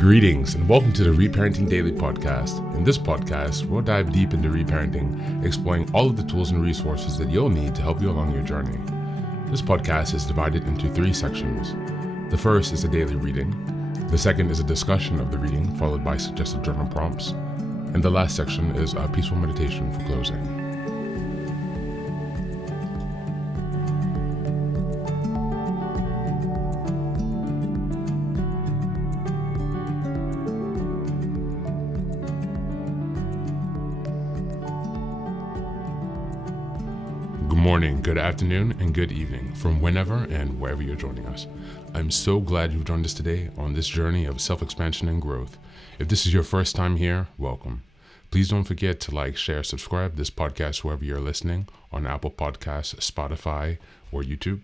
Greetings and welcome to the Reparenting Daily podcast. In this podcast, we'll dive deep into reparenting, exploring all of the tools and resources that you'll need to help you along your journey. This podcast is divided into 3 sections. The first is a daily reading. The second is a discussion of the reading, followed by suggested journal prompts. And the last section is a peaceful meditation for closing. Good morning, good afternoon, and good evening from whenever and wherever you're joining us. I'm so glad you've joined us today on this journey of self-expansion and growth. If this is your first time here, welcome. Please don't forget to like, share, subscribe this podcast wherever you're listening, on Apple Podcasts, Spotify, or YouTube.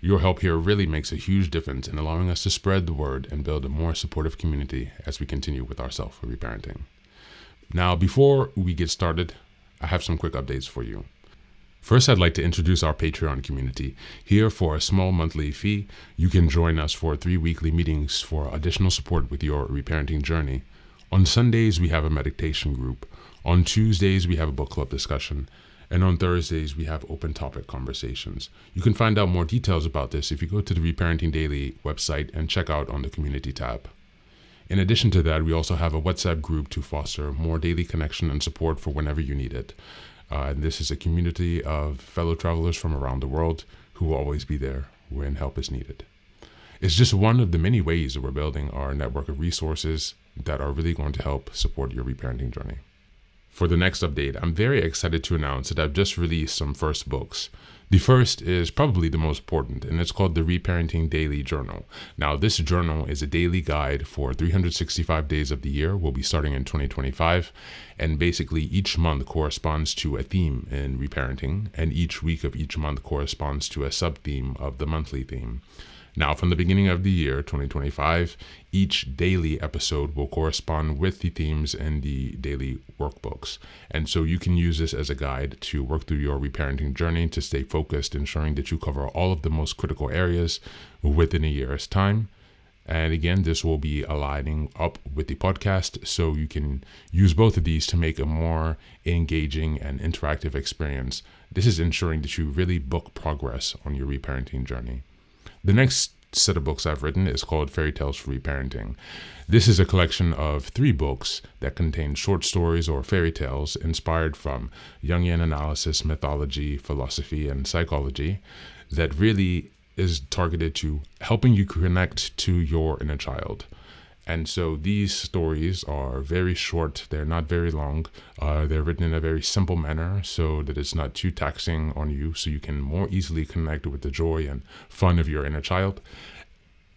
Your help here really makes a huge difference in allowing us to spread the word and build a more supportive community as we continue with our self-reparenting. Now, before we get started, I have some quick updates for you. First, I'd like to introduce our Patreon community. Here, for a small monthly fee, you can join us for 3 weekly meetings for additional support with your reparenting journey. On Sundays, we have a meditation group. On Tuesdays, we have a book club discussion. And on Thursdays, we have open topic conversations. You can find out more details about this if you go to the Reparenting Daily website and check out on the community tab. In addition to that, we also have a WhatsApp group to foster more daily connection and support for whenever you need it. And this is a community of fellow travelers from around the world who will always be there when help is needed. It's just one of the many ways that we're building our network of resources that are really going to help support your reparenting journey. For the next update, I'm very excited to announce that I've just released some first books. The first is probably the most important, and it's called the Reparenting Daily Journal. Now, this journal is a daily guide for 365 days of the year. We'll be starting in 2025, and basically each month corresponds to a theme in reparenting, and each week of each month corresponds to a sub-theme of the monthly theme. Now, from the beginning of the year, 2025, each daily episode will correspond with the themes in the daily workbooks. And so you can use this as a guide to work through your reparenting journey to stay focused, ensuring that you cover all of the most critical areas within a year's time. And again, this will be aligning up with the podcast, so you can use both of these to make a more engaging and interactive experience. This is ensuring that you really book progress on your reparenting journey. The next set of books I've written is called Fairy Tales for Reparenting. This is a collection of 3 books that contain short stories or fairy tales inspired from Jungian analysis, mythology, philosophy, and psychology that really is targeted to helping you connect to your inner child. And so these stories are very short. They're not very long. They're written in a very simple manner so that it's not too taxing on you, so you can more easily connect with the joy and fun of your inner child.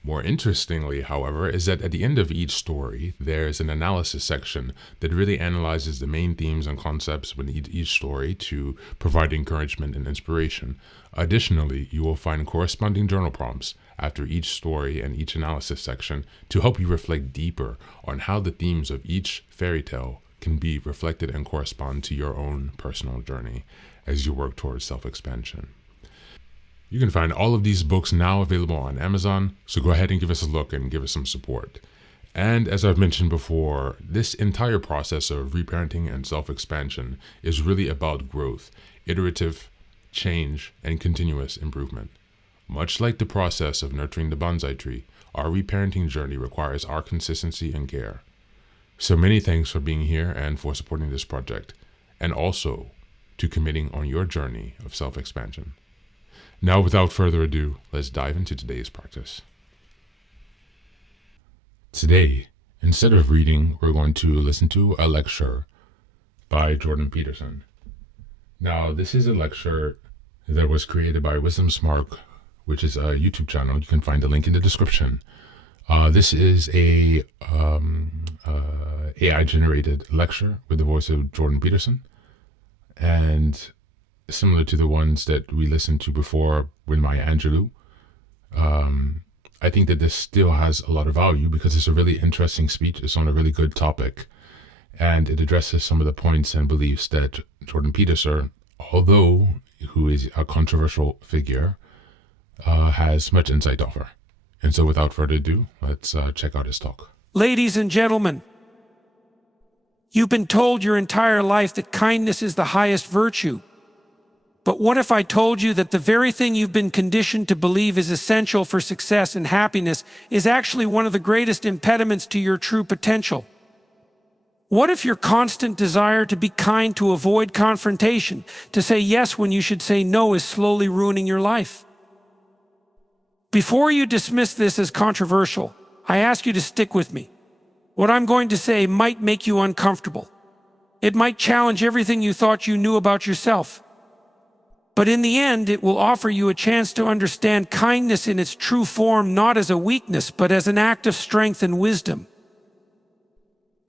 More interestingly, however, is that at the end of each story, there's an analysis section that really analyzes the main themes and concepts within each story to provide encouragement and inspiration. Additionally, you will find corresponding journal prompts after each story and each analysis section to help you reflect deeper on how the themes of each fairy tale can be reflected and correspond to your own personal journey as you work towards self-expansion. You can find all of these books now available on Amazon, so go ahead and give us a look and give us some support. And as I've mentioned before, this entire process of reparenting and self-expansion is really about growth, iterative change, and continuous improvement. Much like the process of nurturing the bonsai tree, our reparenting journey requires our consistency and care. So many thanks for being here and for supporting this project, and also to committing on your journey of self-expansion. Now, without further ado, let's dive into today's practice. Today, instead of reading, we're going to listen to a lecture by Jordan Peterson. Now, this is a lecture that was created by Wisdom Smark, which is a YouTube channel. You can find the link in the description. This is a AI-generated lecture with the voice of Jordan Peterson, and similar to the ones that we listened to before with Maya Angelou. I think that this still has a lot of value because it's a really interesting speech. It's on a really good topic, and it addresses some of the points and beliefs that Jordan Peterson, although who is a controversial figure, has much insight to offer. And so without further ado, let's check out his talk. Ladies and gentlemen, you've been told your entire life that kindness is the highest virtue. But what if I told you that the very thing you've been conditioned to believe is essential for success and happiness is actually one of the greatest impediments to your true potential? What if your constant desire to be kind, to avoid confrontation, to say yes when you should say no, is slowly ruining your life? Before you dismiss this as controversial, I ask you to stick with me. What I'm going to say might make you uncomfortable. It might challenge everything you thought you knew about yourself. But in the end, it will offer you a chance to understand kindness in its true form, not as a weakness, but as an act of strength and wisdom.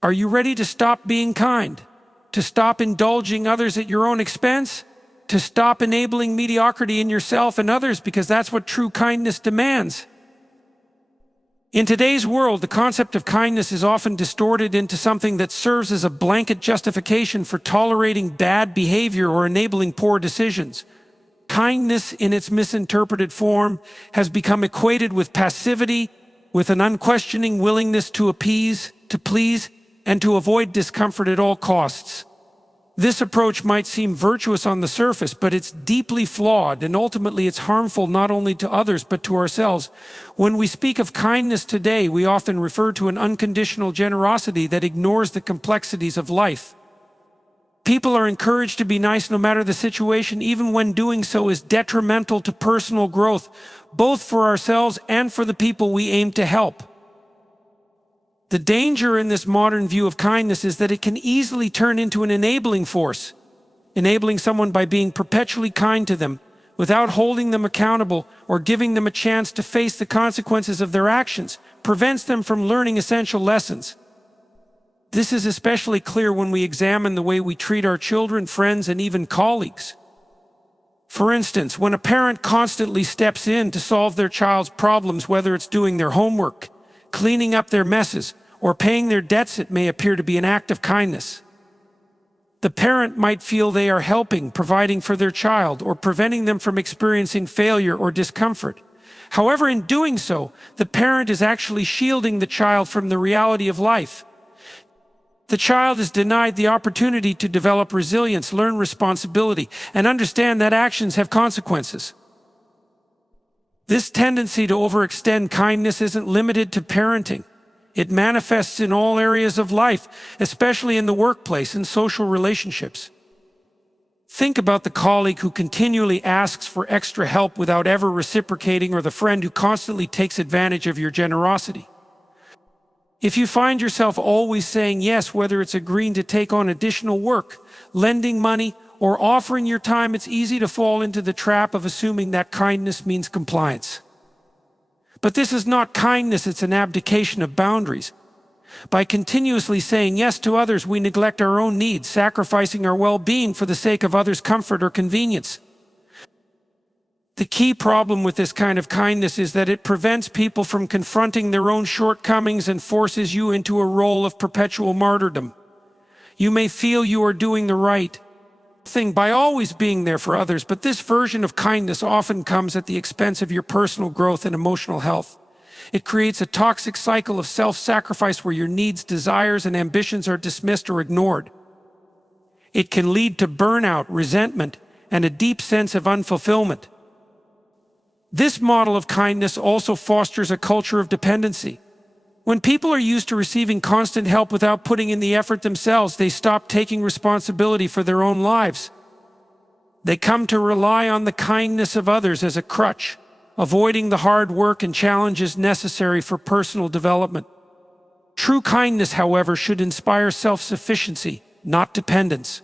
Are you ready to stop being kind? To stop indulging others at your own expense? To stop enabling mediocrity in yourself and others, because that's what true kindness demands? In today's world, the concept of kindness is often distorted into something that serves as a blanket justification for tolerating bad behavior or enabling poor decisions. Kindness, in its misinterpreted form, has become equated with passivity, with an unquestioning willingness to appease, to please, and to avoid discomfort at all costs. This approach might seem virtuous on the surface, but it's deeply flawed, and ultimately it's harmful not only to others but to ourselves. When we speak of kindness today, we often refer to an unconditional generosity that ignores the complexities of life. People are encouraged to be nice no matter the situation, even when doing so is detrimental to personal growth, both for ourselves and for the people we aim to help. The danger in this modern view of kindness is that it can easily turn into an enabling force, enabling someone by being perpetually kind to them, without holding them accountable or giving them a chance to face the consequences of their actions, prevents them from learning essential lessons. This is especially clear when we examine the way we treat our children, friends, and even colleagues. For instance, when a parent constantly steps in to solve their child's problems, whether it's doing their homework, cleaning up their messes, or paying their debts, it may appear to be an act of kindness. The parent might feel they are helping, providing for their child, or preventing them from experiencing failure or discomfort. However, in doing so, the parent is actually shielding the child from the reality of life. The child is denied the opportunity to develop resilience, learn responsibility, and understand that actions have consequences. This tendency to overextend kindness isn't limited to parenting. It manifests in all areas of life, especially in the workplace and social relationships. Think about the colleague who continually asks for extra help without ever reciprocating, or the friend who constantly takes advantage of your generosity. If you find yourself always saying yes, whether it's agreeing to take on additional work, lending money, or offering your time, it's easy to fall into the trap of assuming that kindness means compliance. But this is not kindness, it's an abdication of boundaries. By continuously saying yes to others, we neglect our own needs, sacrificing our well-being for the sake of others' comfort or convenience. The key problem with this kind of kindness is that it prevents people from confronting their own shortcomings and forces you into a role of perpetual martyrdom. You may feel you are doing the right thing by always being there for others, but this version of kindness often comes at the expense of your personal growth and emotional health. It creates a toxic cycle of self-sacrifice where your needs, desires, and ambitions are dismissed or ignored. It can lead to burnout, resentment, and a deep sense of unfulfillment. This model of kindness also fosters a culture of dependency. When people are used to receiving constant help without putting in the effort themselves, they stop taking responsibility for their own lives. They come to rely on the kindness of others as a crutch, avoiding the hard work and challenges necessary for personal development. True kindness, however, should inspire self-sufficiency, not dependence.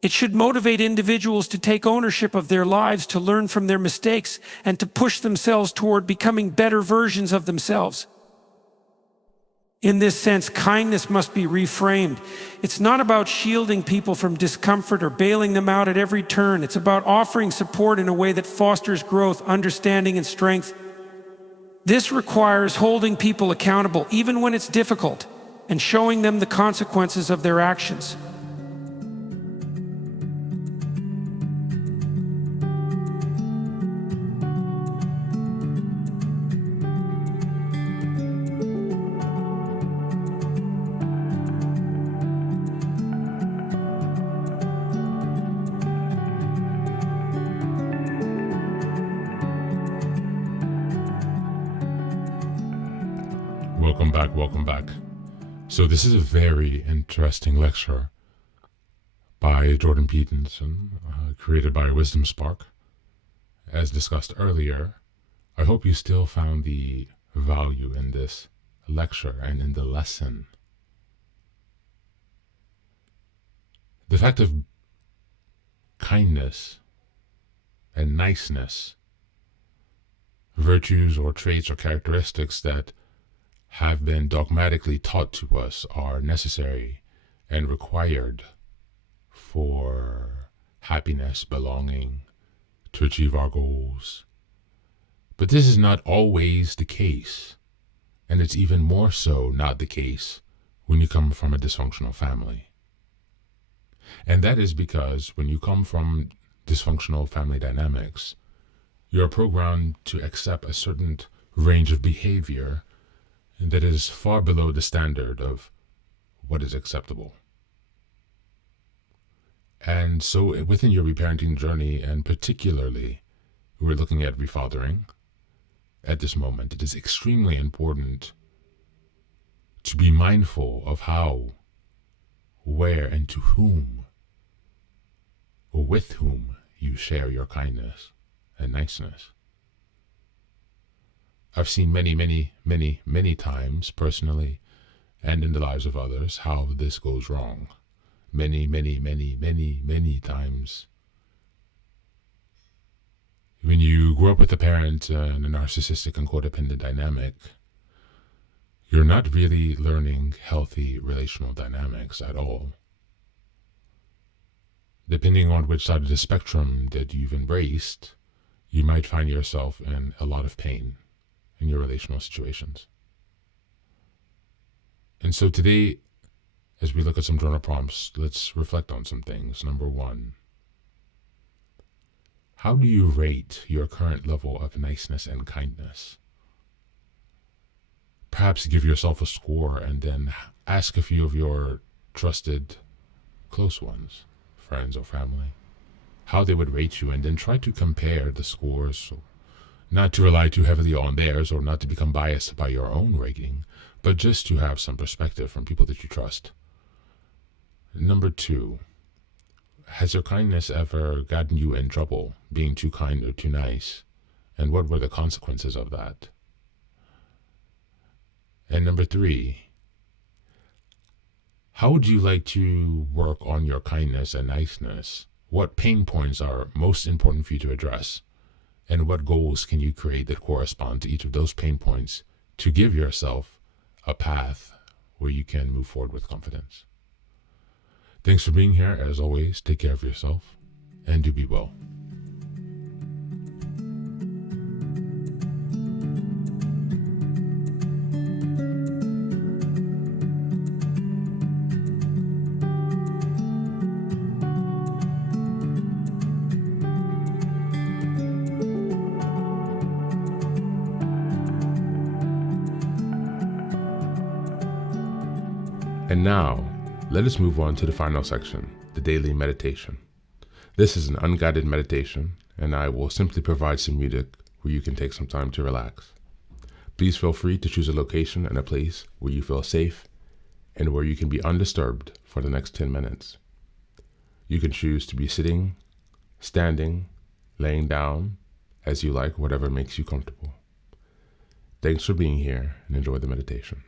It should motivate individuals to take ownership of their lives, to learn from their mistakes, and to push themselves toward becoming better versions of themselves. In this sense, kindness must be reframed. It's not about shielding people from discomfort or bailing them out at every turn. It's about offering support in a way that fosters growth, understanding, and strength. This requires holding people accountable, even when it's difficult, and showing them the consequences of their actions. Welcome back, welcome back. So this is a very interesting lecture by Jordan Peterson, created by Wisdom Spark. As discussed earlier, I hope you still found the value in this lecture and in the lesson. The fact of kindness and niceness, virtues or traits or characteristics that have been dogmatically taught to us, are necessary and required for happiness, belonging, to achieve our goals. But this is not always the case, and it's even more so not the case when you come from a dysfunctional family. And that is because when you come from dysfunctional family dynamics, you're programmed to accept a certain range of behavior that is far below the standard of what is acceptable. And so within your reparenting journey, and particularly we're looking at refathering at this moment, it is extremely important to be mindful of how, where, and to whom, or with whom you share your kindness and niceness. I've seen many times, personally and in the lives of others, how this goes wrong. Many times. When you grow up with a parent in a narcissistic and codependent dynamic, you're not really learning healthy relational dynamics at all. Depending on which side of the spectrum that you've embraced, you might find yourself in a lot of pain in your relational situations. And so today, as we look at some journal prompts, let's reflect on some things. Number one, how do you rate your current level of niceness and kindness? Perhaps give yourself a score and then ask a few of your trusted close ones, friends or family, how they would rate you, and then try to compare the scores, not to rely too heavily on theirs or not to become biased by your own rating, but just to have some perspective from people that you trust. Number two, has your kindness ever gotten you in trouble, being too kind or too nice? And what were the consequences of that? And number three, how would you like to work on your kindness and niceness? What pain points are most important for you to address? And what goals can you create that correspond to each of those pain points to give yourself a path where you can move forward with confidence? Thanks for being here. As always, take care of yourself and do be well. And now, let us move on to the final section, the daily meditation. This is an unguided meditation, and I will simply provide some music where you can take some time to relax. Please feel free to choose a location and a place where you feel safe and where you can be undisturbed for the next 10 minutes. You can choose to be sitting, standing, laying down, as you like, whatever makes you comfortable. Thanks for being here, and enjoy the meditation.